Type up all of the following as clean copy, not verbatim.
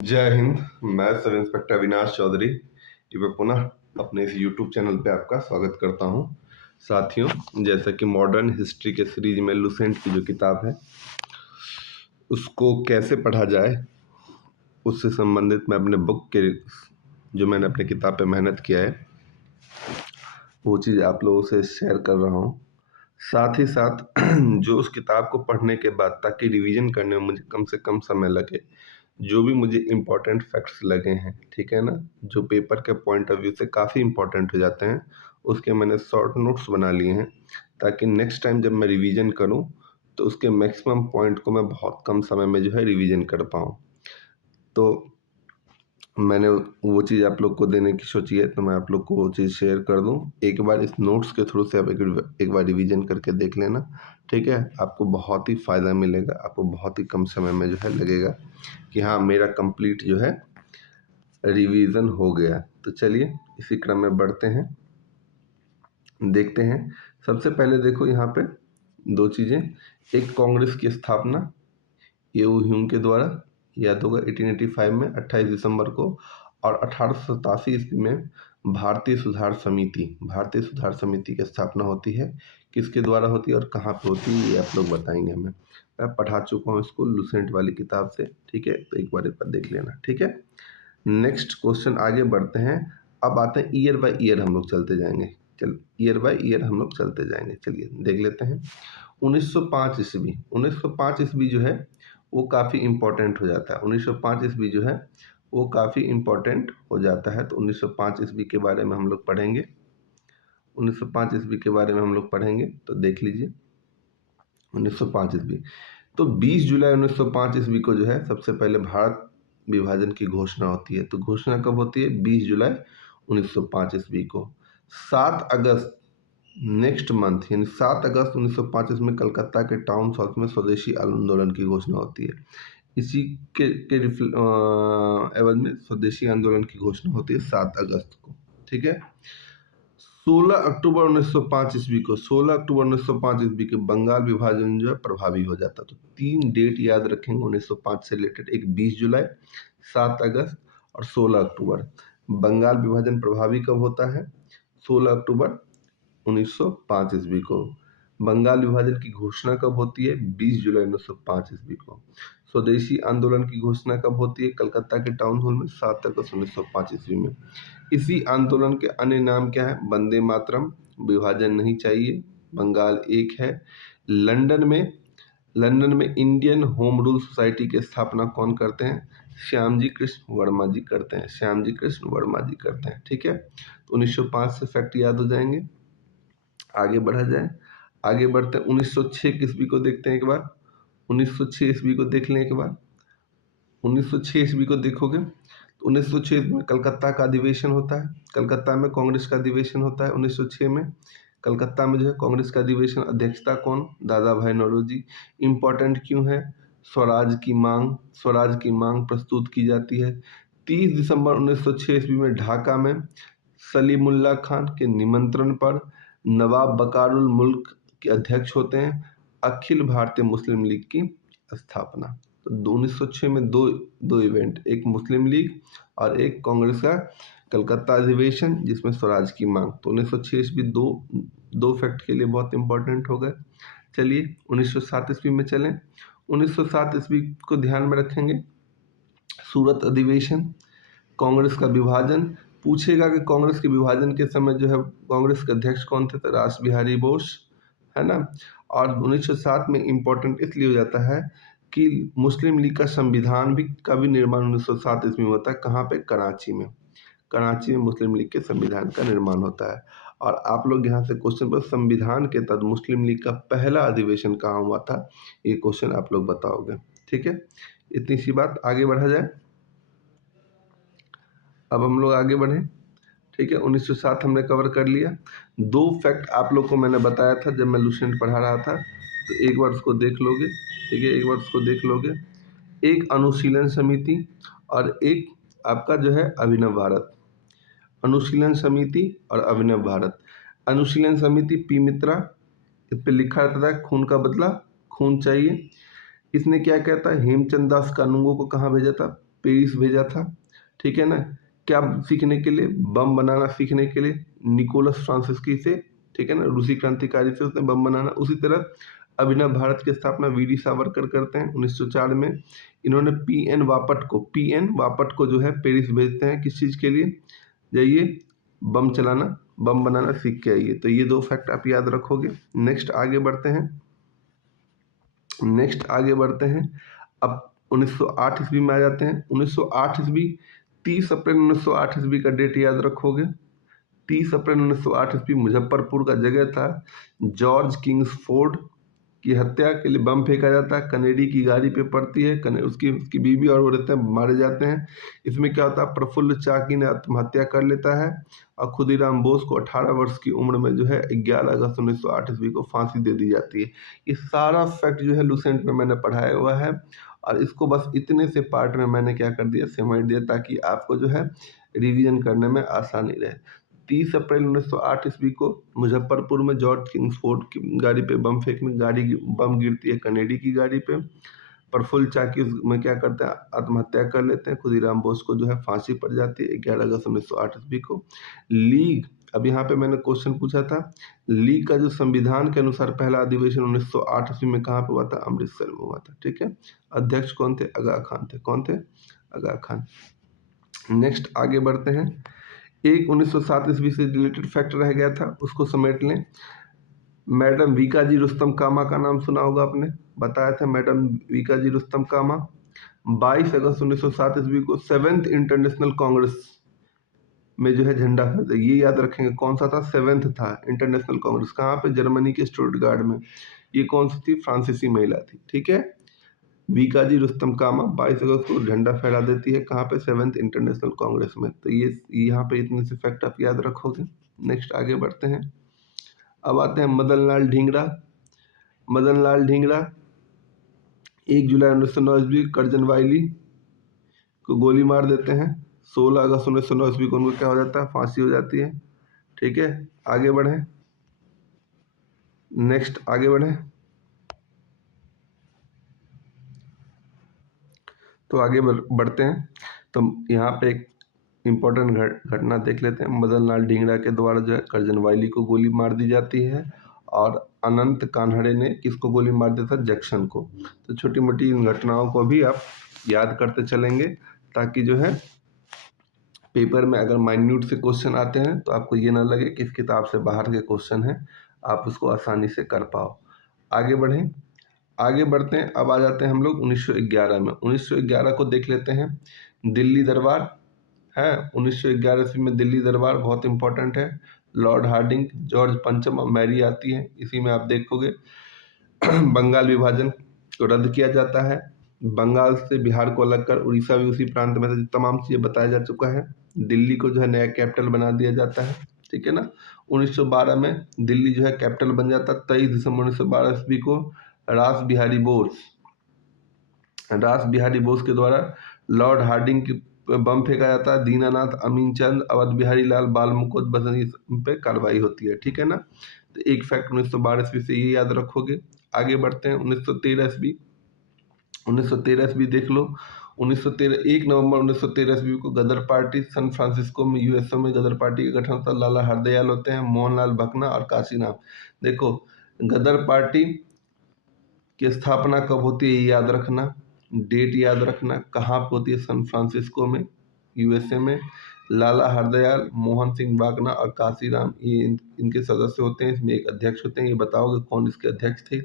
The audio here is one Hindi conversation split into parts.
जय हिंद। मैं सब इंस्पेक्टर अविनाश चौधरी मैं पुनः अपने इस यूट्यूब चैनल पे आपका स्वागत करता हूं। साथियों, जैसा कि मॉडर्न हिस्ट्री के सीरीज में लुसेंट की जो किताब है उसको कैसे पढ़ा जाए उससे संबंधित मैं अपने बुक के जो मैंने अपने किताब पे मेहनत किया है वो चीज़ आप लोगों से शेयर कर रहा हूँ। साथ ही साथ जो उस किताब को पढ़ने के बाद ताकि रिवीजन करने में मुझे कम से कम समय लगे, जो भी मुझे इम्पोर्टेंट फैक्ट्स लगे हैं, ठीक है ना, जो पेपर के पॉइंट ऑफ व्यू से काफ़ी इम्पोर्टेंट हो जाते हैं, उसके मैंने शॉर्ट नोट्स बना लिए हैं ताकि नेक्स्ट टाइम जब मैं रिवीजन करूं तो उसके मैक्सिमम पॉइंट को मैं बहुत कम समय में जो है रिवीजन कर पाऊँ। तो मैंने वो चीज़ आप लोग को देने की सोची है, तो मैं आप लोग को वो चीज़ शेयर कर दूं। एक बार इस नोट्स के थ्रू से आप एक बार रिवीजन करके देख लेना, ठीक है। आपको बहुत ही फ़ायदा मिलेगा, आपको बहुत ही कम समय में जो है लगेगा कि हाँ, मेरा कंप्लीट जो है रिवीजन हो गया। तो चलिए इसी क्रम में बढ़ते हैं, देखते हैं। सबसे पहले देखो यहाँ पे दो चीज़ें, एक कांग्रेस की स्थापना एयू ह्यूम के द्वारा, याद होगा 1885 में 28 दिसंबर को, और 1887 ईस्वी में भारतीय सुधार समिति की स्थापना होती है। किसके द्वारा होती है और कहाँ पे होती है ये आप लोग बताएंगे हमें। मैं पढ़ा चुका हूँ इसको लुसेंट वाली किताब से, ठीक है, तो एक बार देख लेना, ठीक है। नेक्स्ट क्वेश्चन आगे बढ़ते हैं। अब आते हैं ईयर बाय ईयर, हम लोग चलते जाएंगे। चल ईयर बाय ईयर हम लोग चलते जाएंगे, चलिए देख लेते हैं। 1905 ईस्वी जो है वो काफ़ी इम्पोर्टेंट हो जाता है। 1905 ईस्वी जो है वो काफ़ी इम्पोर्टेंट हो जाता है। तो 1905 ईस्वी के बारे में हम लोग पढ़ेंगे। 1905 ईस्वी के बारे में हम लोग पढ़ेंगे, तो देख लीजिए 1905 ईस्वी। तो 20 जुलाई 1905 ईस्वी को जो है सबसे पहले भारत विभाजन की घोषणा होती है। तो घोषणा कब होती है? 20 जुलाई 1905 ईस्वी को। 7 अगस्त नेक्स्ट मंथ यानी 7 अगस्त 1905 ईस्वी में कलकत्ता के टाउन हॉल में स्वदेशी आंदोलन की घोषणा होती है। इसी के एवज में स्वदेशी आंदोलन की घोषणा होती है 7 अगस्त को, ठीक है। 16 अक्टूबर 1905 ईस्वी को 16 अक्टूबर 1905 ईस्वी के बंगाल विभाजन जो है प्रभावी हो जाता है। तो 3 डेट याद रखेंगे 1905 से रिलेटेड, एक 20 जुलाई, 7 अगस्त और 16 अक्टूबर। बंगाल विभाजन प्रभावी कब होता है? 16 अक्टूबर 1905 ईस्वी को। बंगाल विभाजन की घोषणा कब होती है? 20 जुलाई 1905 ईस्वी को। स्वदेशी आंदोलन की घोषणा कब होती है? कलकत्ता के टाउन हॉल में 7 अगस्त 1905 ईस्वी में। इसी आंदोलन के अन्य नाम क्या है? वंदे मातरम, विभाजन नहीं चाहिए, बंगाल एक है। लंदन में इंडियन होम रूल सोसाइटी की स्थापना कौन करते हैं? श्यामजी कृष्ण वर्मा जी करते हैं। श्यामजी कृष्ण वर्मा जी करते हैं, ठीक है। तो 1905 से फैक्ट याद हो जाएंगे। आगे बढ़ा जाए, आगे बढ़ते हैं 1906 ईस्वी को देखते हैं एक बार। 1906 ईस्वी को देख लें एक बार। 1906 ईस्वी को देखोगे तो 1906 में कलकत्ता का अधिवेशन होता है। कलकत्ता में कांग्रेस का अधिवेशन होता है 1906 में। कलकत्ता में जो है कांग्रेस का अधिवेशन, अध्यक्षता कौन? दादा भाई नौरोजी। इम्पोर्टेंट क्यों है? स्वराज की मांग प्रस्तुत की जाती है। 30 दिसंबर 1906 ईस्वी में ढाका में सलीमुल्लाह खान के निमंत्रण पर नवाब बकारुल मुल्क के अध्यक्ष होते हैं। अखिल भारतीय मुस्लिम लीग की स्थापना। तो 1906 में दो इवेंट, एक मुस्लिम लीग और एक कांग्रेस का कलकत्ता अधिवेशन जिसमें स्वराज की मांग। तो 1906 ईस्वी दो फैक्ट के लिए बहुत इंपॉर्टेंट हो गए। चलिए 1907 ईस्वी में चलें। 1907 ईस्वी को ध्यान में रखेंगे। सूरत अधिवेशन, कांग्रेस का विभाजन। पूछेगा कि कांग्रेस के विभाजन के समय जो है कांग्रेस के अध्यक्ष कौन थे? तो रास बिहारी बोस, है ना। और 1907 में इम्पोर्टेंट इसलिए हो जाता है कि मुस्लिम लीग का संविधान का भी निर्माण 1907 ईस्वी में होता है। कहाँ पे? कराची में। कराची में मुस्लिम लीग के संविधान का निर्माण होता है। और आप लोग यहाँ से क्वेश्चन पर संविधान के तहत मुस्लिम लीग का पहला अधिवेशन कहाँ हुआ था, ये क्वेश्चन आप लोग बताओगे, ठीक है। इतनी सी बात, आगे बढ़ा जाए। अब हम लोग आगे बढ़े, ठीक है। 1907 हमने कवर कर लिया। दो फैक्ट आप लोग को मैंने बताया था जब मैं लुसेंट पढ़ा रहा था, तो एक बार उसको देख लोगे, ठीक है, एक बार उसको देख लोगे। एक अनुशीलन समिति और एक आपका जो है अभिनव भारत। अनुशीलन समिति और अभिनव भारत। अनुशीलन समिति पी मित्रा, इस पे लिखा रहता है खून का बदला खून चाहिए। इसने क्या कहता है? हेमचंद दास कानूंगो को कहाँ भेजा था? पेरिस भेजा था, ठीक है ना। क्या सीखने के लिए? बम बनाना सीखने के लिए, निकोलस फ्रांसिस्की से, ठीक है ना, रूसी क्रांतिकारी से उसने बम बनाना। उसी तरह अभिनव भारत की स्थापना वीडी सावरकर करते हैं 1904 में। इन्होंने पीएन वापट को जो है पेरिस भेजते हैं, किस चीज़ के लिए? जाइए बम चलाना, बम बनाना सीख के आइए। तो ये 2 फैक्ट आप याद रखोगे। नेक्स्ट आगे बढ़ते हैं। अब 1908 ईस्वी में आ जाते हैं। 1908 ईस्वी, 30 अप्रैल 1908 ईस्वी का डेट याद रखोगे। 30 अप्रैल 1908 ईस्वी मुजफ्फरपुर का जगह था। जॉर्ज किंग्सफोर्ड की हत्या के लिए बम फेंका जाता है, कनेडी की गाड़ी पे पड़ती है, उसकी बीवी और वो रहते हैं, मारे जाते हैं। इसमें क्या होता है, प्रफुल्ल चाकी ने आत्महत्या कर लेता है और खुदीराम बोस को 18 वर्ष की उम्र में जो है 11 अगस्त 1908 ईस्वी को फांसी दे दी जाती है। ये सारा फैक्ट जो है लुसेंट में मैंने पढ़ाया हुआ है और इसको बस इतने से पार्ट में मैंने क्या कर दिया, समेट दिया, ताकि आपको जो है रिवीजन करने में आसानी रहे। 30 अप्रैल 1908 ईस्वी को मुजफ्फरपुर में जॉर्ज किंग्सफोर्ड की गाड़ी पे बम फेंकने, बम गिरती है कनेडी की गाड़ी पे। प्रफुल्ल चाकी में क्या करते हैं, आत्महत्या कर लेते हैं। खुदीराम बोस को जो है फांसी पड़ जाती है 11 अगस्त 1908 ईस्वी को। लीग, अब यहाँ पे मैंने क्वेश्चन पूछा था, लीग का जो संविधान के अनुसार पहला अधिवेशन 1908 ईस्वी में कहाँ पे हुआ था? अमृतसर में हुआ था, ठीक है। अध्यक्ष कौन थे? आगा खान थे। कौन थे? आगा खान। नेक्स्ट आगे बढ़ते हैं। एक 1907 ईस्वी से रिलेटेड फैक्ट रह गया था, उसको समेट लें। मैडम वीकाजी रुस्तम कामा का नाम सुना होगा आपने, बताया था मैडम वीकाजी रुस्तम कामा। 22 अगस्त 1907 ईस्वी को 7th इंटरनेशनल कांग्रेस में जो है झंडा, ये याद रखेंगे कौन सा था? 7th था इंटरनेशनल कांग्रेस। कहाँ पे? जर्मनी के स्टुटगार्ट में। ये कौन सी थी? फ्रांसीसी महिला थी, ठीक है। वीकाजी रुस्तम कामा 22 अगस्त को झंडा फहरा देती है, कहाँ पे? 7th इंटरनेशनल कांग्रेस में। तो ये यहाँ पे इतने से फैक्ट आप याद रखोगे। नेक्स्ट आगे बढ़ते हैं। अब आते हैं मदन लाल ढींगरा। मदन लाल ढींगरा 1 जुलाई 1909 ईस्वी करजन वाइली को गोली मार देते हैं। 16 अगस्त 1909 ईस्वी को उनको क्या हो जाता है? फांसी हो जाती है, ठीक है। आगे बढ़ें। नेक्स्ट आगे बढ़ें। तो आगे बढ़ते हैं। तो यहाँ पे एक इम्पोर्टेंट घटना देख लेते हैं। मदन लाल ढींगरा के द्वारा जो है करजन वाइली को गोली मार दी जाती है और अनंत कान्हड़े ने किसको गोली मार दिया था? जैक्सन को। तो छोटी मोटी इन घटनाओं को भी आप याद करते चलेंगे, ताकि जो है पेपर में अगर माइन्यूट से क्वेश्चन आते हैं तो आपको ये ना लगे कि इस किताब से बाहर के क्वेश्चन हैं, आप उसको आसानी से कर पाओ। आगे बढ़ें। आगे बढ़ते हैं। अब आ जाते हैं हम लोग 1911 में। 1911 को देख लेते हैं। दिल्ली दरबार है 1911 ईस्वी में। दिल्ली दरबार बहुत इंपॉर्टेंट है। लॉर्ड हार्डिंग, जॉर्ज पंचम और मैरी आती है। इसी में आप देखोगे बंगाल विभाजन को रद्द किया जाता है। बंगाल से बिहार को अलग कर उड़ीसा भी उसी प्रांत में था। तमाम चीज़ें बताया जा चुका है। दिल्ली को जो है नया कैपिटल बना दिया जाता है, ठीक है ना। 1912 में दिल्ली जो है कैपिटल बन जाता है। 23 दिसंबर 1912 ईस्वी को रास बिहारी बोस के द्वारा लॉर्ड हार्डिंग की बम फेंका जाता है। दीनानाथ, अमीनचंद, अवध बिहारी लाल, बाल मुकुंद बसंत पे कार्रवाई होती है, ठीक है ना। तो एक फैक्ट 1912 ईस्वी से ये याद रखोगे। आगे बढ़ते हैं। 1913 ईस्वी देख लो। 1913 1 नवंबर 1913 ईस्वी को गदर पार्टी सैन फ्रांसिस्को में यूएसए में गदर पार्टी का गठन होता है। लाला हरदयाल होते हैं, मोहनलाल भकना और काशीनाथ। देखो गदर पार्टी की स्थापना कब होती है ये याद रखना, डेट याद रखना। कहाँ पर होती है? सैन फ्रांसिस्को में, यूएसए में। लाला हरदयाल, मोहन सिंह भाकना और काशीराम ये इनके सदस्य होते हैं। इसमें एक अध्यक्ष होते हैं। ये बताओगे कौन इसके अध्यक्ष थे?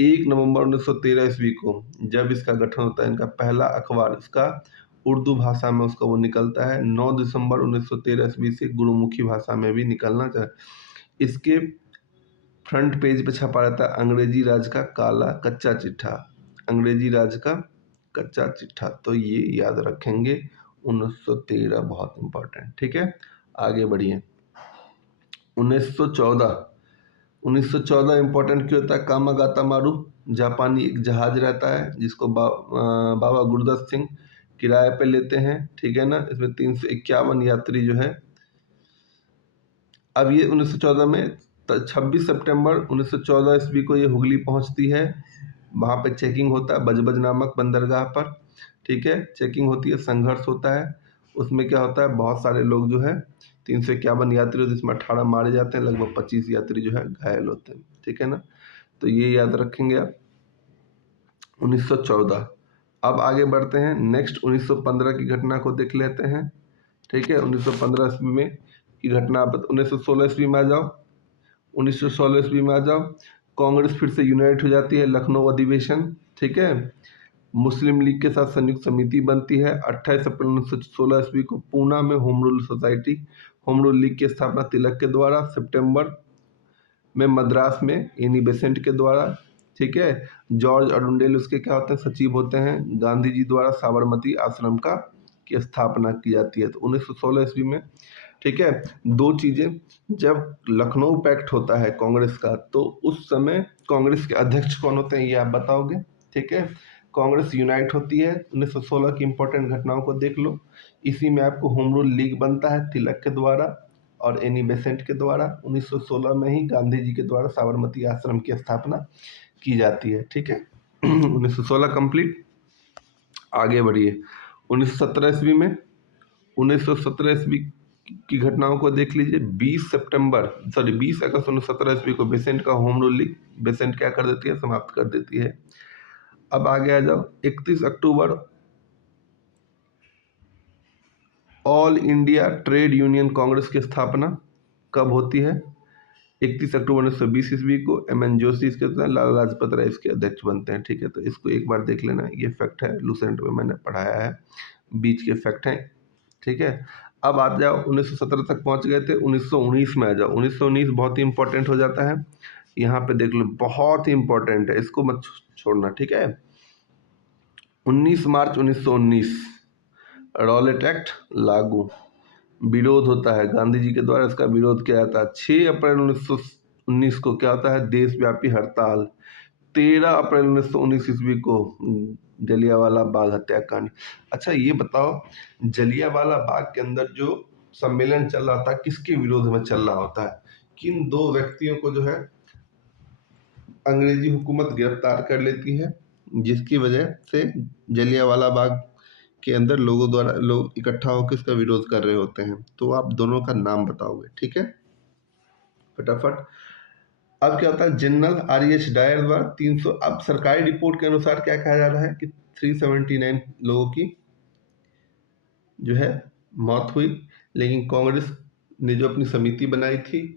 1 नवंबर 1913 ईस्वी को जब इसका गठन होता है, इनका पहला अखबार इसका उर्दू भाषा में उसका वो निकलता है। 9 दिसंबर 1913 ईस्वी से गुरुमुखी भाषा में भी निकलना चाहिए। इसके फ्रंट पेज पे छपा रहता है अंग्रेजी राज का काला कच्चा चिट्ठा। अंग्रेजी राज का कच्चा चिट्ठा, तो ये याद रखेंगे 1913, बहुत इंपॉर्टेंट, ठीक है। आगे बढ़िए। 1914 इंपॉर्टेंट क्यों होता है? कामागाता मारू जापानी एक जहाज रहता है जिसको बाबा गुरदत्त सिंह किराए पे लेते हैं, ठीक है ना। इसमें 351 यात्री जो है। अब ये 1914 में 26 सितंबर 1914 ईस्वी को ये हुगली पहुंचती है। वहाँ पे चेकिंग होता है बजबज नामक बंदरगाह पर, ठीक है, चेकिंग होती है, संघर्ष होता है। उसमें क्या होता है, बहुत सारे लोग जो है 351 यात्री होते हैं, जिसमें 18 मारे जाते हैं, लगभग 25 यात्री जो है घायल होते हैं। ठीक है ना, तो ये याद रखेंगे आप। 1914। अब आगे बढ़ते हैं, नेक्स्ट 1915 की घटना को देख लेते हैं। ठीक है, 1915 ईस्वी में की घटना। 1916 ईस्वी में आ जाओ, 1916 ईस्वी में आ जाओ। कांग्रेस फिर से यूनाइट हो जाती है, लखनऊ अधिवेशन। ठीक है, मुस्लिम लीग के साथ संयुक्त समिति बनती है। 28 अप्रैल 1916 ईस्वी को पूना में home rule society, home rule league की स्थापना तिलक के द्वारा। सितंबर में मद्रास में एनी बेसेंट के द्वारा। ठीक है, जॉर्ज अरुंडेल उसके क्या होते हैं, सचिव होते हैं। गांधी जी द्वारा साबरमती आश्रम का की स्थापना की जाती है। तो 1916 ईस्वी में, ठीक है, दो चीजें, जब लखनऊ पैक्ट होता है कांग्रेस का, तो उस समय कांग्रेस के अध्यक्ष कौन होते हैं ये आप बताओगे। ठीक है, कांग्रेस यूनाइट होती है। 1916 की इंपॉर्टेंट घटनाओं को देख लो। इसी में आपको होम रूल लीग बनता है तिलक के द्वारा और एनी बेसेंट के द्वारा। 1916 में ही गांधी जी के द्वारा साबरमती आश्रम की स्थापना की जाती है। ठीक है, 1916 कंप्लीट। आगे बढ़िए, 1917 ईस्वी में, 1917 ईस्वी की घटनाओं को देख लीजिए। 20 अगस्त 1917 ईस्वी को बेसेंट का होम रूल लीग, बेसेंट क्या कर देती है, समाप्त कर देती है। अब आगे आ जाओ, 31 अक्टूबर all India trade union congress की स्थापना कब होती है। 31 अक्टूबर 1920 ईस्वी को एम.एन. जोशी इसके लाला लाजपत राय इसके अध्यक्ष बनते हैं। ठीक है, तो इसको एक बार देख लेना, ये फैक्ट है, लूसेंट में मैंने पढ़ाया है, बीच के फैक्ट हैं। ठीक है, अब आ जाओ 1917 तक पहुंच गए थे। 1919 में आ जाओ। 1919 बहुत ही इंपॉर्टेंट हो जाता है, यहाँ पे देख लो, बहुत ही इंपॉर्टेंट है, इसको मत छोड़ना। ठीक है, 19 मार्च 1919 रॉलेट एक्ट लागू, विरोध होता है, गांधी जी के द्वारा इसका विरोध किया जाता है। 6 अप्रैल 1919 को क्या होता है, देशव्यापी हड़ताल। 13 अप्रैल 1919 ईस्वी को जलियांवाला बाग हत्याकांड। अच्छा ये बताओ, जलियांवाला बाग के अंदर जो सम्मेलन चल रहा था, किसके विरोध में चल रहा होता है, किन दो व्यक्तियों को जो है अंग्रेजी हुकूमत गिरफ्तार कर लेती है, जिसकी वजह से जलियांवाला बाग के अंदर लोग इकट्ठा होकर इसका विरोध कर रहे होते हैं। तो आप दोनों का नाम बताओगे। ठीक है, फटाफट। अब क्या होता है, जनरल आर.एच. डायर द्वारा 300, अब सरकारी रिपोर्ट के अनुसार क्या कहा जा रहा है कि 379 लोगों की जो है मौत हुई, लेकिन कांग्रेस ने जो अपनी समिति बनाई थी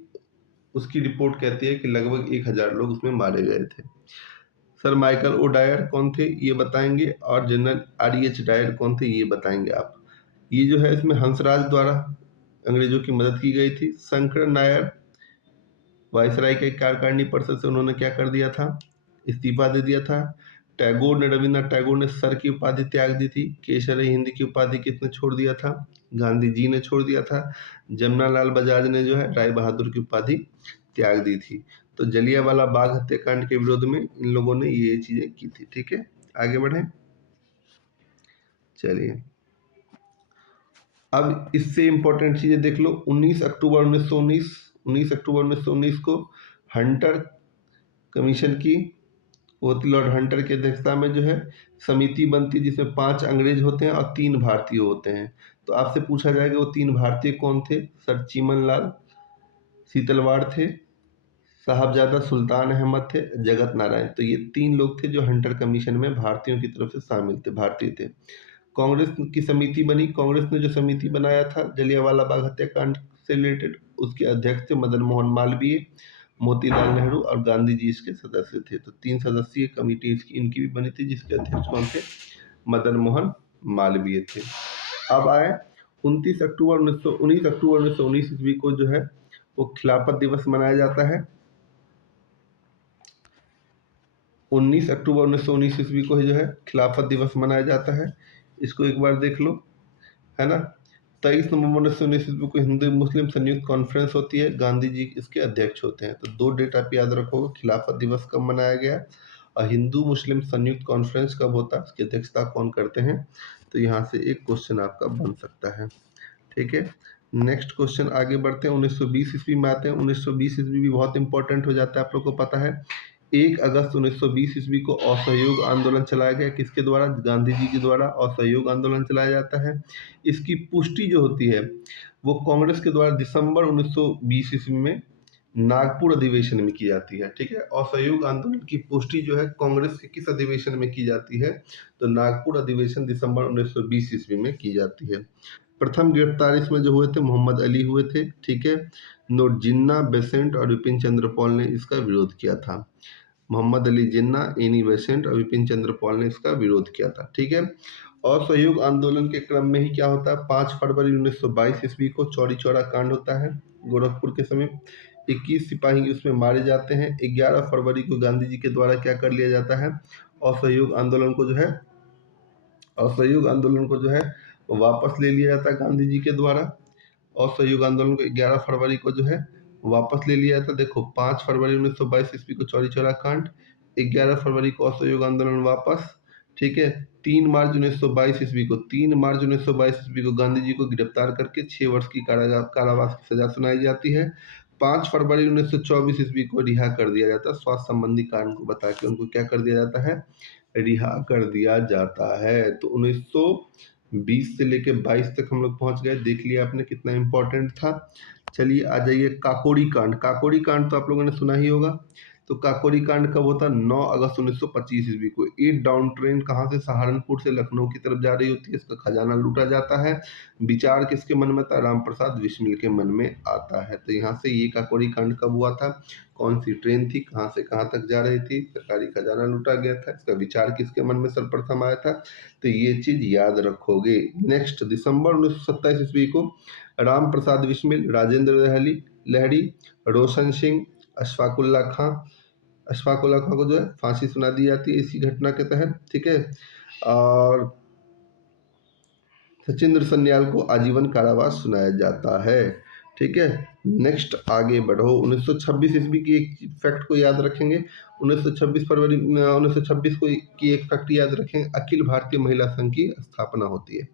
उसकी रिपोर्ट कहती है कि लगभग 1000 लोग उसमें मारे गए थे। सर माइकल ओ डायर कौन थे ये बताएंगे, और जनरल आर.एच. डायर कौन थे ये बताएंगे आप। ये जो है इसमें हंसराज द्वारा अंग्रेजों की मदद की गई थी। शंकर नायर वायसराय के कार्यकारिणी परिषद से उन्होंने क्या कर दिया था, इस्तीफा दे दिया था। टैगोर ने, रविन्द्रनाथ टैगोर ने सर की उपाधि त्याग दी थी। केशरी हिंद की उपाधि किसने छोड़ दिया था, गांधी जी ने छोड़ दिया था। जमनालाल बजाज ने जो है राय बहादुर की उपाधि त्याग दी थी। तो जलियांवाला बाग हत्याकांड के विरोध में इन लोगों ने ये चीजें की थी। ठीक है, आगे बढ़े, चलिए। अब इससे इंपॉर्टेंट चीजें देख लो। 19 अक्टूबर 1919 को हंटर कमीशन की होती, लॉर्ड हंटर की अध्यक्षता में जो है समिति बनती है, जिसमें 5 अंग्रेज होते हैं और 3 भारतीय होते हैं। तो आपसे पूछा जाएगा वो 3 भारतीय कौन थे। सर चीमनलाल सीतलवाड़ थे, साहबजादा सुल्तान अहमद थे, जगत नारायण। तो ये 3 लोग थे जो हंटर कमीशन में भारतीयों की तरफ से शामिल थे, भारतीय थे। कांग्रेस की समिति बनी, कांग्रेस ने जो समिति बनाया था जलियांवाला बाग हत्याकांड से रिलेटेड, उसके अध्यक्ष थे मदन मोहन मालवीय, मोतीलाल नेहरू और गांधी जी इसके सदस्य थे। तो 3 सदस्यीय कमेटी इनकी भी बनी थी, जिसके अध्यक्ष कौन थे, मदन मोहन मालवीय थे। अब आए 19 अक्टूबर 1919 ईस्वी को जो है वो खिलाफत दिवस मनाया जाता है। 19 अक्टूबर 1919 ईस्वी को जो है खिलाफत दिवस मनाया जाता है। इसको एक बार देख लो, है ना। 23 नवंबर 1919 ईस्वी को हिंदू मुस्लिम संयुक्त कॉन्फ्रेंस होती है, गांधी जी इसके अध्यक्ष होते हैं। तो 2 डेट आप याद रखोगे, खिलाफत दिवस कब मनाया गया और हिंदू मुस्लिम संयुक्त कॉन्फ्रेंस कब होता है, उसकी अध्यक्षता कौन करते हैं। तो यहाँ से एक क्वेश्चन आपका बन सकता है। ठीक है, नेक्स्ट क्वेश्चन आगे बढ़ते हैं। 1920 ईस्वी में आते हैं। 1920 ईस्वी भी बहुत इंपॉर्टेंट हो जाता है, आप लोग को पता है। 1 अगस्त 1920 ईस्वी को असहयोग आंदोलन चलाया गया। किसके द्वारा? गांधी जी के द्वारा असहयोग आंदोलन चलाया जाता है। इसकी पुष्टि जो होती है वो कांग्रेस के द्वारा दिसंबर 1920 ईस्वी में नागपुर अधिवेशन में की जाती है। ठीक है, असहयोग आंदोलन की पुष्टि जो है कांग्रेस के किस अधिवेशन में की जाती है? तो नागपुर अधिवेशन दिसंबर 1920 ईस्वी में की जाती है। प्रथम गिरफ्तार इसमें जो हुए थे मोहम्मद अली हुए थे। ठीक है, नोट जिन्ना, बेसेंट और विपिन चंद्र पॉल ने इसका विरोध किया था। मोहम्मद अली जिन्ना, एनी बेसेंट और विपिन चंद्र पॉल ने इसका विरोध किया था। ठीक है, और सहयोग आंदोलन के क्रम में ही क्या होता है? 5 फरवरी 1922 ईस्वी को चौरी चौरा कांड होता है गोरखपुर के समीप। 21 सिपाही उसमें मारे जाते हैं। 11 फरवरी को गांधी जी के द्वारा क्या कर लिया जाता है? असहयोग आंदोलन को जो है वापस ले लिया जाता है गांधी जी के द्वारा। असहयोग आंदोलन को 11 फरवरी को जो है वापस ले लिया जाता। देखो, 5 फरवरी 1922 ईस्वी को चौरी चौरा कांड, 11 फरवरी को असहयोग आंदोलन वापस। ठीक है, 3 मार्च 1922 ईस्वी को गांधी जी को गिरफ्तार करके 6 वर्ष की कारावास की सजा सुनाई जाती है। 5 फरवरी 1924 ईस्वी को रिहा कर दिया जाता है। स्वास्थ्य संबंधी कारण को बता के उनको क्या कर दिया जाता है? रिहा कर दिया जाता है। तो 1920 से लेके 22 तक हम लोग पहुंच गए। देख लिया आपने कितना इंपॉर्टेंट था। चलिए आ जाइए काकोरी कांड। काकोरी कांड तो आप लोगों ने सुना ही होगा। तो काकोरी कांड कब होता? 9 अगस्त 1925 ईस्वी को। एक डाउन ट्रेन कहाँ से? सहारनपुर से लखनऊ की तरफ जा रही होती है। इसका खजाना लूटा जाता है। विचार किसके मन में था? राम प्रसाद बिस्मिल के मन में आता है। तो यहाँ से ये काकोरी कांड कब हुआ था? कौन सी ट्रेन थी? कहाँ से कहाँ तक जा रही थी? सरकारी खजाना लूटा गया था। इसका विचार किसके मन में सर्वप्रथम आया था? तो ये चीज याद रखोगे। नेक्स्ट, दिसंबर 1927 ईस्वी को राम प्रसाद बिस्मिल, राजेंद्र लहरी, रोशन सिंह, अशफाक उल्ला खां को जो है फांसी सुना दी जाती है इसी घटना के तहत। ठीक है, और सचिंद्र सन्याल को आजीवन कारावास सुनाया जाता है। ठीक है, नेक्स्ट आगे बढ़ो। 1926 ईस्वी की एक फैक्ट को याद रखेंगे। 1926 फरवरी 1926 को की एक फैक्ट याद रखेंगे। अखिल भारतीय महिला संघ की स्थापना होती है।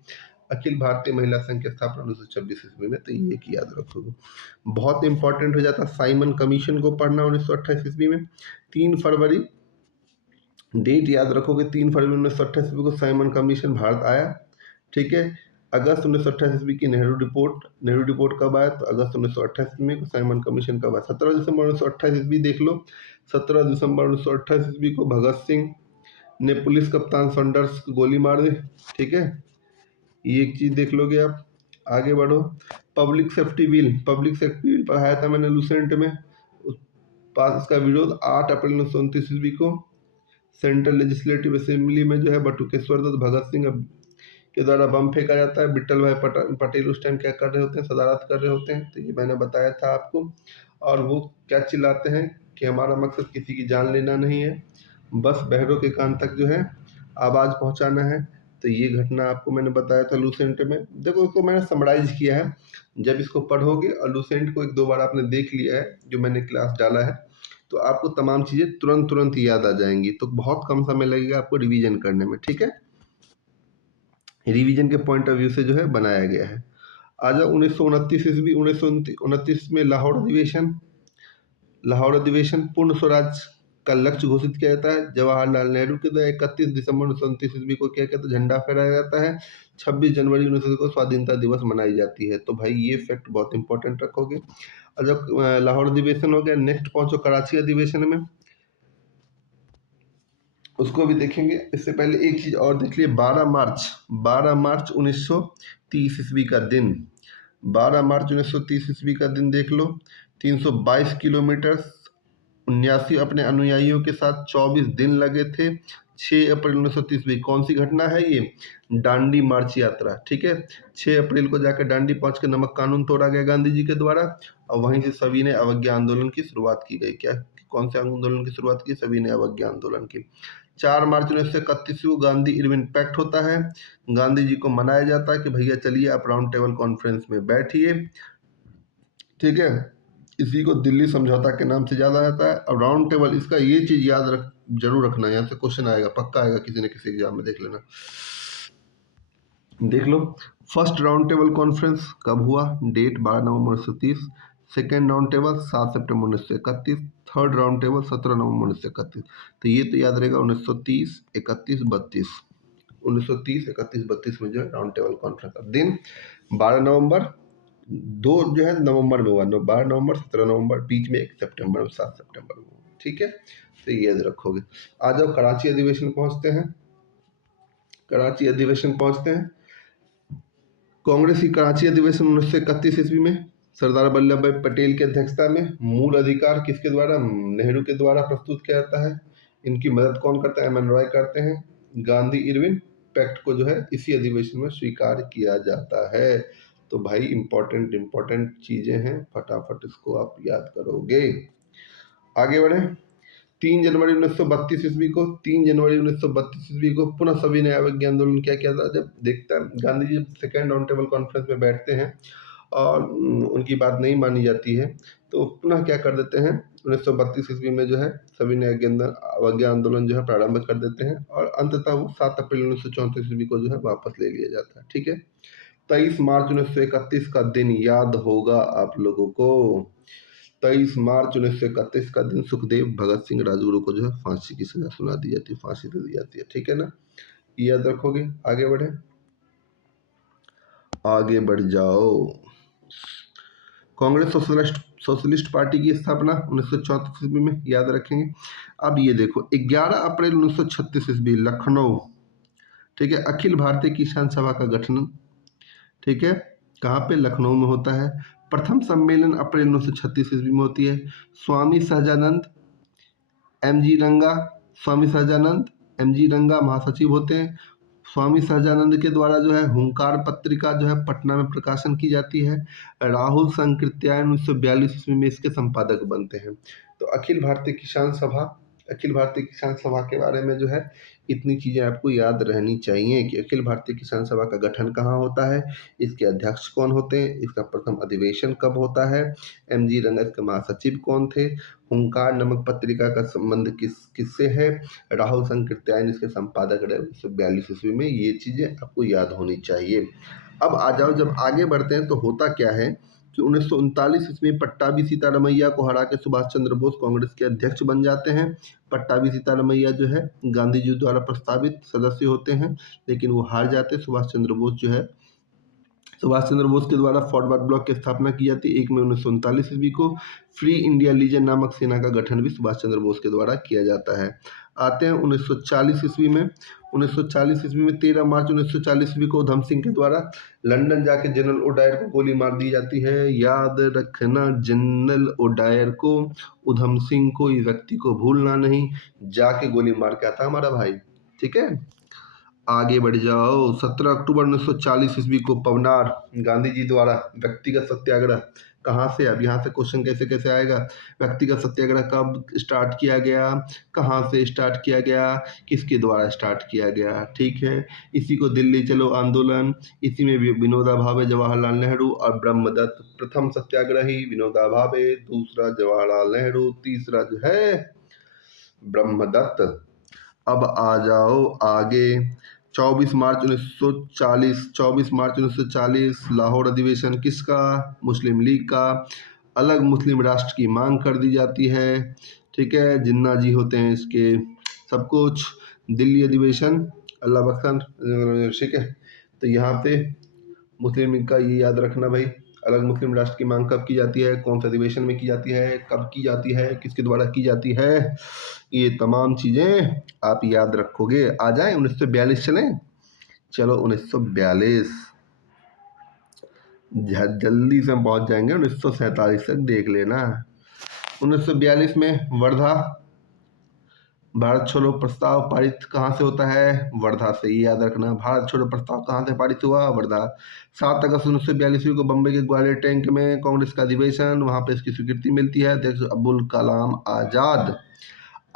अखिल भारतीय महिला संघ की स्थापना 1926 ईस्वी में। तो ये की याद रखोगे, बहुत इंपॉर्टेंट हो जाता है। साइमन कमीशन को पढ़ना 1928 ईस्वी में। 3 फरवरी डेट याद रखोगे। 3 फरवरी 1928 ईस्वी को साइमन कमीशन भारत आया। ठीक है, अगस्त 1928 ईस्वी की नेहरू रिपोर्ट कब आया? तो अगस्त 1928 में साइमन कमीशन कब आया? 17 दिसंबर 1928 ईस्वी देख लो। 17 दिसंबर 1928 ईस्वी को भगत सिंह ने पुलिस कप्तान सैंडर्स को गोली मार दी। ठीक है, ये एक चीज देख लोगे आप। आगे बढ़ो। पब्लिक सेफ्टी बिल पढ़ाया था मैंने लूसेंट में। पास इसका विरोध 8 अप्रैल 1929 ईस्वी को सेंट्रल लेजिस्लेटिव असेंबली में जो है बटुकेश्वर दत्त भगत सिंह के द्वारा बम फेंका जाता है। विट्ठल भाई पटेल उस टाइम क्या कर रहे होते हैं? सदारत कर रहे होते हैं। तो ये मैंने बताया था आपको। और वो क्या चिल्लाते हैं कि हमारा मकसद किसी की जान लेना नहीं है, बस बहरों के कान तक जो है आवाज़ पहुंचाना है। तो ये घटना आपको मैंने बताया था लूसेंट में। देखो, इसको मैंने समराइज किया है। जब इसको पढ़ोगे और लूसेंट को 1-2 बार आपने देख लिया है जो मैंने क्लास डाला है, तो आपको तमाम चीज़ें तुरंत याद आ जाएंगी। तो बहुत कम समय लगेगा आपको रिवीजन करने में। ठीक है, रिवीजन के पॉइंट ऑफ व्यू से जो है बनाया गया है। आ जाओ 1929 ईस्वी। 1929 में लाहौर अधिवेशन पूर्ण स्वराज का लक्ष्य घोषित किया जाता है। जवाहरलाल नेहरू के द्वारा 31 दिसंबर 1929 ईस्वी को क्या कहते हैं? झंडा फहराया जाता है। 26 जनवरी 1929 को स्वाधीनता दिवस मनाई जाती है। तो भाई ये फैक्ट बहुत इंपॉर्टेंट रखोगे। और जब लाहौर अधिवेशन हो गया, नेक्स्ट पहुंचो कराची अधिवेशन में, उसको भी देखेंगे। इससे पहले एक चीज और देख लिए। 12 मार्च 1930 ईस्वी का दिन, 12 मार्च 1930 ईस्वी का दिन देख लो। 322 किलोमीटर 79 अपने अनुयायियों के साथ 24 दिन लगे थे। 6 अप्रैल 1930 ईस्वी कौन सी घटना है? ये डांडी मार्च यात्रा। ठीक है, 6 अप्रैल को जाकर डांडी पहुंच कर नमक कानून तोड़ा गया गांधी जी के द्वारा, और वहीं से सभी ने अवज्ञा आंदोलन की शुरुआत की गई। क्या, कौन से आंदोलन की शुरुआत की? सभी ने अवज्ञा आंदोलन की। 4 मार्च 1931 को गांधी इरविन पैक्ट होता है। गांधी जी को मनाया जाता है कि भैया चलिए आप राउंड टेबल कॉन्फ्रेंस में बैठिए। ठीक है, इसी को दिल्ली समझौता के नाम से जाना जाता है। अब राउंड टेबल, इसका ये चीज जरूर रखना, यहाँ से क्वेश्चन आएगा, पक्का आएगा किसी न किसी एग्जाम में, देख लेना। देख लो, फर्स्ट राउंड टेबल कॉन्फ्रेंस कब हुआ? डेट 12 नवंबर 1930। सेकेंड राउंड टेबल 7 सितंबर 1931, थर्ड राउंड टेबल 17 नवंबर 1931। तो ये तो याद रहेगा 1930, 31, 32। 1930, 31, 32 में जो है राउंड टेबल कॉन्फ्रेंस का दिन 12 नवंबर, दो जो है नवंबर में हुआ, 12 नवंबर, 17 नवंबर, बीच में 1 सितंबर में, 7 सितंबर में। ठीक है, तो ये याद रखोगे। आ जाओ कराची अधिवेशन पहुंचते हैं। कराची अधिवेशन पहुंचते हैं। कांग्रेस की कराची अधिवेशन 1931 ईस्वी में सरदार वल्लभ भाई पटेल की अध्यक्षता में, मूल अधिकार किसके द्वारा, नेहरू के द्वारा प्रस्तुत किया जाता है। इनकी मदद कौन करता है, एम एन रॉय करते हैं। गांधी इरविन पैक्ट को जो है इसी अधिवेशन में स्वीकार किया जाता है। तो भाई इंपॉर्टेंट चीजें हैं, फटाफट इसको आप याद करोगे। आगे बढ़े। 3 जनवरी 1932 ईस्वी को, 3 जनवरी 1932 ईस्वी को पुनः सविनय अवज्ञा आंदोलन क्या किया था। जब देखता है Gandhi ji second round table conference में बैठते हैं और उनकी बात नहीं मानी जाती है, तो पुनः क्या कर देते हैं, 1932 ईस्वी में जो है सविनय अवज्ञा आंदोलन जो है प्रारंभ कर देते हैं और अंततः वो 7 अप्रैल 1934 ईस्वी को जो है वापस ले लिया जाता है। ठीक है, 23 मार्च 1931 का दिन याद होगा आप लोगों को। 23 मार्च 1931 का दिन सुखदेव भगत सिंह राजगुरु को जो है फांसी की सजा सुना दी जाती है, फांसी दे दी जाती है। ठीक है ना, याद रखोगे। आगे बढ़े, आगे बढ़ जाओ। कांग्रेस सोशलिस्ट पार्टी की स्थापना 1934 ईस्वी में, याद रखेंगे। अब ये देखो 11 अप्रैल 1936 ईस्वी लखनऊ, ठीक है, अखिल भारतीय किसान सभा का गठन, ठीक है, कहाँ पे, लखनऊ में होता है। प्रथम सम्मेलन अप्रैल 1936 ईस्वी में होती है। स्वामी सहजानंद एम.जी. रंगा, स्वामी सहजानंद एम.जी. रंगा महासचिव होते हैं। स्वामी सहजानंद के द्वारा जो है हुंकार पत्रिका जो है पटना में प्रकाशन की जाती है। राहुल संकृत्यायन 1942 ईस्वी में इसके संपादक बनते हैं। तो अखिल भारतीय किसान सभा के बारे में जो है इतनी चीज़ें आपको याद रहनी चाहिए कि अखिल भारतीय किसान सभा का गठन कहाँ होता है, इसके अध्यक्ष कौन होते हैं, इसका प्रथम अधिवेशन कब होता है, एम.जी. रंगा इसके महासचिव कौन थे, हुंकार नामक पत्रिका का संबंध किससे है, राहुल संकृत्यायन इसके संपादक रहे 1942 ईस्वी में। ये चीज़ें आपको याद होनी चाहिए। अब आ जाओ, जब आगे बढ़ते हैं तो होता क्या है कि 1939 ईस्वी में पट्टाभी सीतारमैया को हरा के सुभाष चंद्र बोस कांग्रेस के अध्यक्ष बन जाते हैं। पट्टाभी सीतारमैया जो है गांधी जी द्वारा प्रस्तावित सदस्य होते हैं, लेकिन वो हार जाते। सुभाष चंद्र बोस के द्वारा फॉरवर्ड ब्लॉक की स्थापना की जाती है 1 मई 1939 ईस्वी को। फ्री इंडिया लीजन नामक सेना का गठन भी सुभाष चंद्र बोस के द्वारा किया जाता है। आते हैं 1940 ईस्वी में। 1940 ईस्वी में 13 मार्च 1940 ईस्वी को उधम सिंह के द्वारा लंदन जाके जनरल ओडायर को गोली मार दी जाती है। याद रखना, जनरल ओडायर को, उधम सिंह को, इस व्यक्ति को भूलना नहीं, जाके गोली मार के आता हमारा भाई। ठीक है, आगे बढ़ जाओ। 17 अक्टूबर 1940 ईस्वी को पवनार गांधी जी द्वारा व्यक्तिगत सत्याग्रह, कहाँ से, अब यहाँ से क्वेश्चन कैसे आएगा, व्यक्तिगत सत्याग्रह कब स्टार्ट किया गया, कहाँ से स्टार्ट किया गया, किसके द्वारा स्टार्ट किया गया। ठीक है, इसी को दिल्ली चलो आंदोलन, इसी में विनोबा भावे, जवाहरलाल नेहरू और ब्रह्मदत्त। प्रथम सत्याग्रही विनोबा भावे, दूसरा जवाहरलाल नेहरू, तीसरा जो है ब्रह्मदत्त। अब आ जाओ आगे। 24 मार्च 1940 लाहौर अधिवेशन किसका, मुस्लिम लीग का। अलग मुस्लिम राष्ट्र की मांग कर दी जाती है। ठीक है, जिन्ना जी होते हैं इसके सब कुछ। दिल्ली अधिवेशन अल्लाह बख्शन, ठीक है। तो यहाँ पे मुस्लिम लीग का ये याद रखना भाई, अलग मुस्लिम राष्ट्र की मांग कब की जाती है, कौन से अधिवेशन में की जाती है, कब की जाती है, किसके द्वारा की जाती है, ये तमाम चीज़ें आप याद रखोगे। आ जाए 1942 चलें, चलो 1942 जल्दी से पहुंच जाएंगे, 1947 तक देख लेना। 1942 में वर्धा भारत छोड़ो प्रस्ताव पारित कहाँ से होता है, वर्धा से, ये याद रखना। भारत छोड़ो प्रस्ताव कहाँ से पारित हुआ, वर्धा। 7 अगस्त 1942 को बम्बई के ग्वालियर टैंक में कांग्रेस का अधिवेशन, वहाँ पे इसकी स्वीकृति मिलती है, अध्यक्ष अब्दुल कलाम आजाद।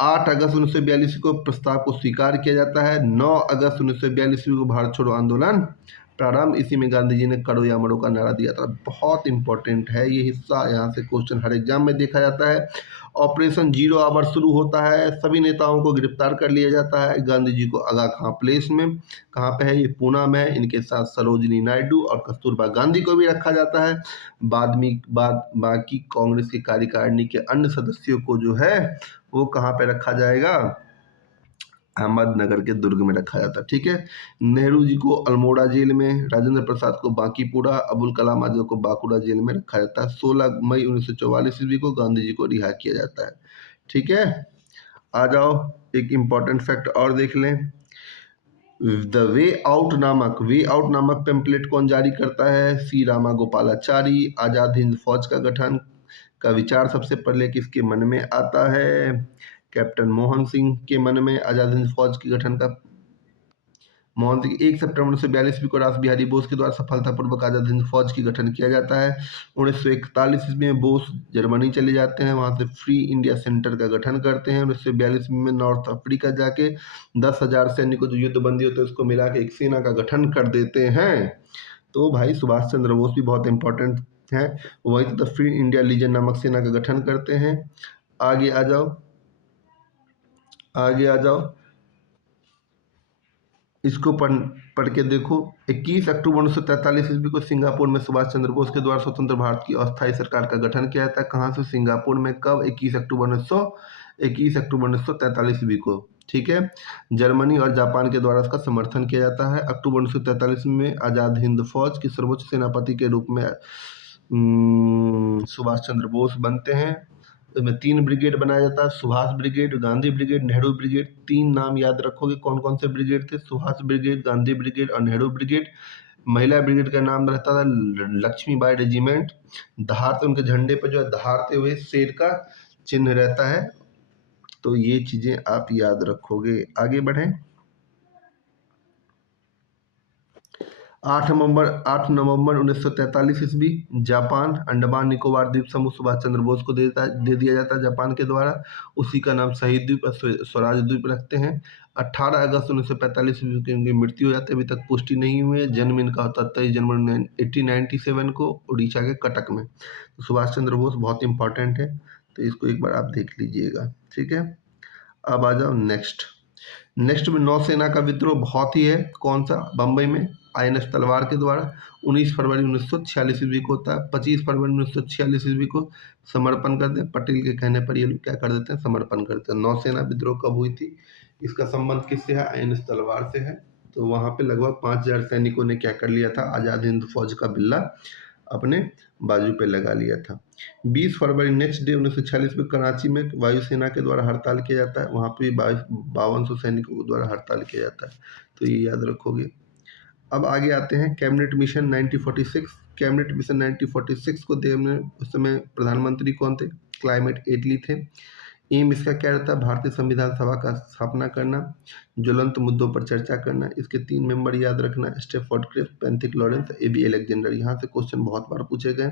8 अगस्त 1942 को प्रस्ताव को स्वीकार किया जाता है। 9 अगस्त 1942 को भारत छोड़ो आंदोलन प्रारंभ, इसी में गांधी जी ने करो या मरो का नारा दिया था। बहुत इंपॉर्टेंट है ये हिस्सा, यहाँ से क्वेश्चन हर एग्जाम में देखा जाता है। ऑपरेशन जीरो आवर शुरू होता है, सभी नेताओं को गिरफ्तार कर लिया जाता है। गांधी जी को आगा खां प्लेस में, कहाँ पे है ये, पूना में है। इनके साथ सरोजिनी नायडू और कस्तूरबा गांधी को भी रखा जाता है। बाकी कांग्रेस की कार्यकारिणी के अन्य सदस्यों को जो है वो कहाँ पे रखा जाएगा, अहमदनगर के दुर्ग में रखा जाता है। ठीक है, नेहरू जी को अल्मोड़ा जेल में, राजेंद्र प्रसाद को बांकीपुरा, अबुल कलाम आजाद को बांकुड़ा जेल में रखा जाता है। 16 मई 1944 ईस्वी को गांधी जी को रिहा किया जाता है। ठीक है, आ जाओ एक इंपॉर्टेंट फैक्ट और देख लें। द वे आउट नामक पेम्पलेट कौन जारी करता है, सी रामा गोपालाचारी। आजाद हिंद फौज का गठन का विचार सबसे पहले किसके मन में आता है, कैप्टन मोहन सिंह के मन में आजाद हिंद फौज के गठन का। मोहन सिंह 1 सितंबर 1942 ईस्वी को रास बिहारी बोस के द्वारा सफलतापूर्वक आजाद हिंद फौज की गठन किया जाता है। 1941 ईस्वी में बोस जर्मनी चले जाते हैं, वहां से फ्री इंडिया सेंटर का गठन करते हैं। 1942 में नॉर्थ अफ्रीका जाके 10,000 सैनिकों जो युद्धबंदी होते हैं उसको मिला के एक सेना का गठन कर देते हैं। तो भाई सुभाष चंद्र बोस भी बहुत इंपॉर्टेंट है, वही तो द फ्री इंडिया लीजन नामक सेना का गठन करते हैं। आगे आ जाओ, इसको पढ़ के देखो। 21 अक्टूबर 1943 ईस्वी को सिंगापुर में सुभाष चंद्र बोस के द्वारा स्वतंत्र भारत की अस्थायी सरकार का गठन किया जाता है। कहाँ से, सिंगापुर में। कब, 21 अक्टूबर 1943 ईस्वी को। ठीक है, जर्मनी और जापान के द्वारा इसका समर्थन किया जाता है। अक्टूबर 1943 में आजाद हिंद फौज के सर्वोच्च सेनापति के रूप में सुभाष चंद्र बोस बनते हैं। इसमें 3 ब्रिगेड बनाया जाता है, Subhash brigade, Gandhi brigade, Nehru brigade. 3 नाम याद रखोगे कौन कौन से ब्रिगेड थे, सुभाष ब्रिगेड, गांधी ब्रिगेड और नेहरू ब्रिगेड। महिला ब्रिगेड का नाम रहता था लक्ष्मीबाई रेजिमेंट। धार से उनके झंडे पर जो है धारते हुए शेर का चिन्ह रहता है। तो ये चीजें आप याद रखोगे। आगे बढ़ें। 8 नवंबर 1943 ईस्वी, जापान अंडमान निकोबार द्वीप समूह सुभाष चंद्र बोस को दे दिया जाता है जापान के द्वारा। उसी का नाम शहीद द्वीप और स्वराज द्वीप रखते हैं। 18 अगस्त 1945 ईस्वी की उनकी मृत्यु हो जाती है, अभी तक पुष्टि नहीं हुई है। जन्म इनका होता है 23 जनवरी 1897 को उड़ीसा के कटक में। तो सुभाष चंद्र बोस बहुत इंपॉर्टेंट है, तो इसको एक बार आप देख लीजिएगा। ठीक है, अब आ जाओ नेक्स्ट में नौसेना का विद्रोह बहुत ही है। कौन सा, बंबई में INS तलवार के द्वारा 19 फरवरी 1946 ईस्वी को होता है। 25 फरवरी 1946 ईस्वी को समर्पण करते हैं। पटेल के कहने पर ये लोग क्या कर देते हैं, समर्पण करते हैं। नौसेना विद्रोह कब हुई थी, इसका संबंध किससे है, INS तलवार से है। तो वहां पे लगभग 5,000 सैनिकों ने क्या कर लिया था, आजाद हिंद फौज का बिल्ला अपने बाजू पे लगा लिया था। 20 फरवरी नेक्स्ट डे 1946 में कराची में वायुसेना के द्वारा हड़ताल किया जाता है। वहाँ पे 5200 सैनिकों के द्वारा हड़ताल किया जाता है, तो ये याद रखोगे। अब आगे आते हैं कैबिनेट मिशन 1946। कैबिनेट मिशन 1946 को देखने उस समय प्रधानमंत्री कौन थे, क्लाइमेट एटली थे। एम इसका क्या रहता है, भारतीय संविधान सभा का स्थापना करना, ज्वलंत मुद्दों पर चर्चा करना। इसके 3 मेंबर याद रखना, Stafford Cripps, Pethick Lawrence, AB Alexander. यहाँ से क्वेश्चन बहुत बार पूछे गए।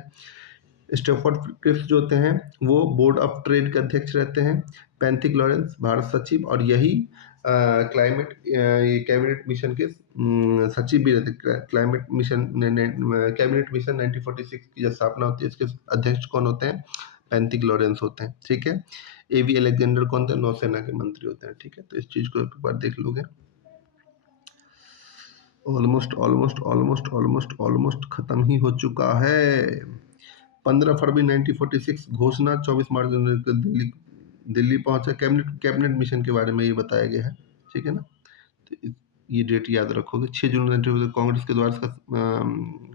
स्टेफोर्ड क्रिप्स जो होते हैं वो बोर्ड ऑफ ट्रेड के अध्यक्ष रहते हैं। पेंथिक लॉरेंस भारत सचिव, और यही कैबिनेट मिशन के सचिव भी रहते। कैबिनेट मिशन 1946 की जब स्थापना होती है, इसके अध्यक्ष कौन होते हैं, पेंथिक लॉरेंस होते हैं। ठीक है, AB अलेक्जेंडर कौन थे, नौसेना के मंत्री होते हैं। ठीक है, तो इस चीज को एक बार देख लोगे। ऑलमोस्ट खत्म ही हो चुका है। 15 फरवरी 1946 घोषणा, 24 मार्च दिल्ली पहुंचा। कैबिनेट मिशन के बारे में ये बताया गया है। ठीक है ना, तो ये डेट याद रखोगे। 6 जून कांग्रेस के द्वारा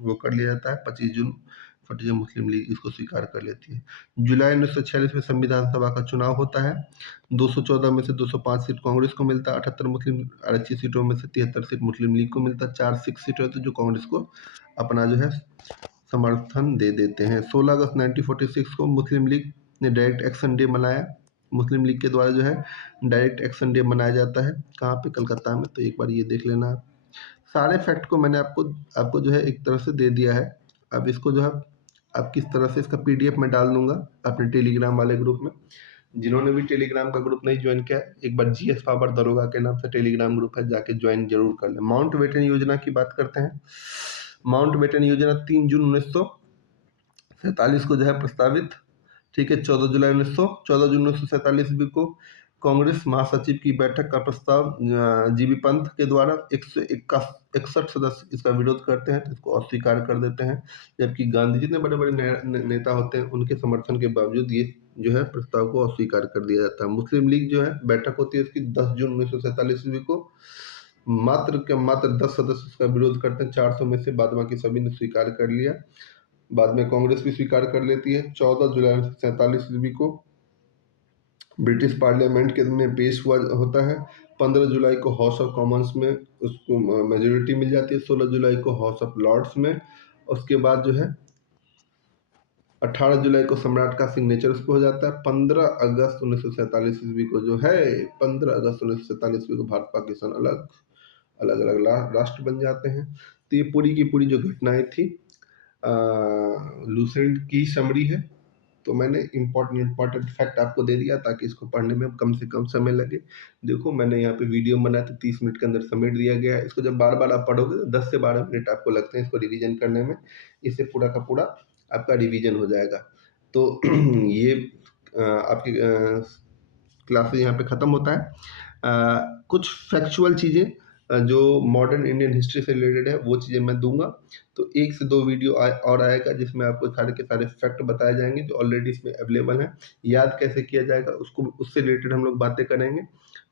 वो कर लिया जाता है। 25 जून मुस्लिम लीग इसको स्वीकार कर लेती है। जुलाई 1946 में संविधान सभा का चुनाव होता है। 214 में से 205 सीट कांग्रेस को मिलता है। 78 मुस्लिम आरक्षित सीटों में से 73 सीट मुस्लिम लीग को मिलता है। 4 सिख सीट होती है जो कांग्रेस को अपना जो है समर्थन दे देते हैं। 16 अगस्त 1946 को मुस्लिम लीग ने डायरेक्ट एक्शन डे मनाया। मुस्लिम लीग के द्वारा जो है डायरेक्ट एक्शन डे मनाया जाता है। कहाँ पे, कलकत्ता में। तो एक बार ये देख लेना। सारे फैक्ट को मैंने आपको जो है एक तरह से दे दिया है। अब इसको जो है आप किस तरह से इसका PDF में डाल दूंगा अपने टेलीग्राम वाले ग्रुप में। जिन्होंने भी टेलीग्राम का ग्रुप नहीं ज्वाइन किया, एक बार GS पावर दरोगा के नाम से टेलीग्राम ग्रुप है, जाके ज्वाइन जरूर कर लें। माउंटबेटन योजना की बात करते हैं। माउंटबेटन योजना 3 जून 1947 को जो है प्रस्तावित, ठीक है। 14 जून 1947 ईस्वी को कांग्रेस महासचिव की बैठक का प्रस्ताव जीबी पंत के द्वारा 161 सदस्य इसका विरोध करते हैं, तो इसको अस्वीकार कर देते हैं। जबकि गांधी जितने बड़े बड़े नेता होते हैं उनके समर्थन के बावजूद ये जो है प्रस्ताव को अस्वीकार कर दिया जाता है। मुस्लिम लीग जो है बैठक होती है इसकी 10 जून 1947 ईस्वी को, मात्र 10 सदस्य इसका विरोध करते हैं 400 में से, बाद बाकी सभी ने स्वीकार कर लिया। बाद में कांग्रेस भी स्वीकार कर लेती है। 14 जुलाई 1947 ईस्वी को ब्रिटिश पार्लियामेंट के में पेश हुआ होता है। 15 जुलाई को हाउस ऑफ कॉमन्स में उसको मेजोरिटी मिल जाती है। 16 जुलाई को हाउस ऑफ लॉर्ड्स में, उसके बाद जो है 18 जुलाई को सम्राट का सिग्नेचर उस पर हो जाता है। 15 अगस्त 1947 ईस्वी को जो है 15 अगस्त 1947 ईस्वी को भारत पाकिस्तान अलग अलग राष्ट्र बन जाते हैं। तो ये पूरी की पूरी जो घटनाएं थी लुसेंट की समरी है। तो मैंने इम्पोर्टेंट फैक्ट आपको दे दिया ताकि इसको पढ़ने में कम से कम समय लगे। देखो मैंने यहाँ पे वीडियो बनाया तो 30 मिनट के अंदर समेट दिया गया है। इसको जब बार बार आप पढ़ोगे तो 10 से 12 मिनट आपको लगते हैं इसको रिवीजन करने में। इससे पूरा का पूरा आपका रिवीजन हो जाएगा। तो ये आपकी क्लासेस यहाँ पे ख़त्म होता है। कुछ फैक्चुअल चीज़ें जो मॉडर्न इंडियन हिस्ट्री से रिलेटेड है वो चीज़ें मैं दूंगा। तो 1 से 2 वीडियो और आएगा जिसमें आपको सारे के सारे फैक्ट बताए जाएंगे जो ऑलरेडी इसमें अवेलेबल हैं। याद कैसे किया जाएगा उसको, उससे रिलेटेड हम लोग बातें करेंगे।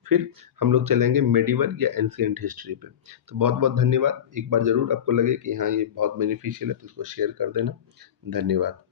फिर हम लोग चलेंगे मेडिवल या एंशिएंट हिस्ट्री पे। तो बहुत बहुत धन्यवाद। एक बार ज़रूर आपको लगे कि हाँ ये बहुत बेनिफिशियल है तो इसको शेयर कर देना। धन्यवाद।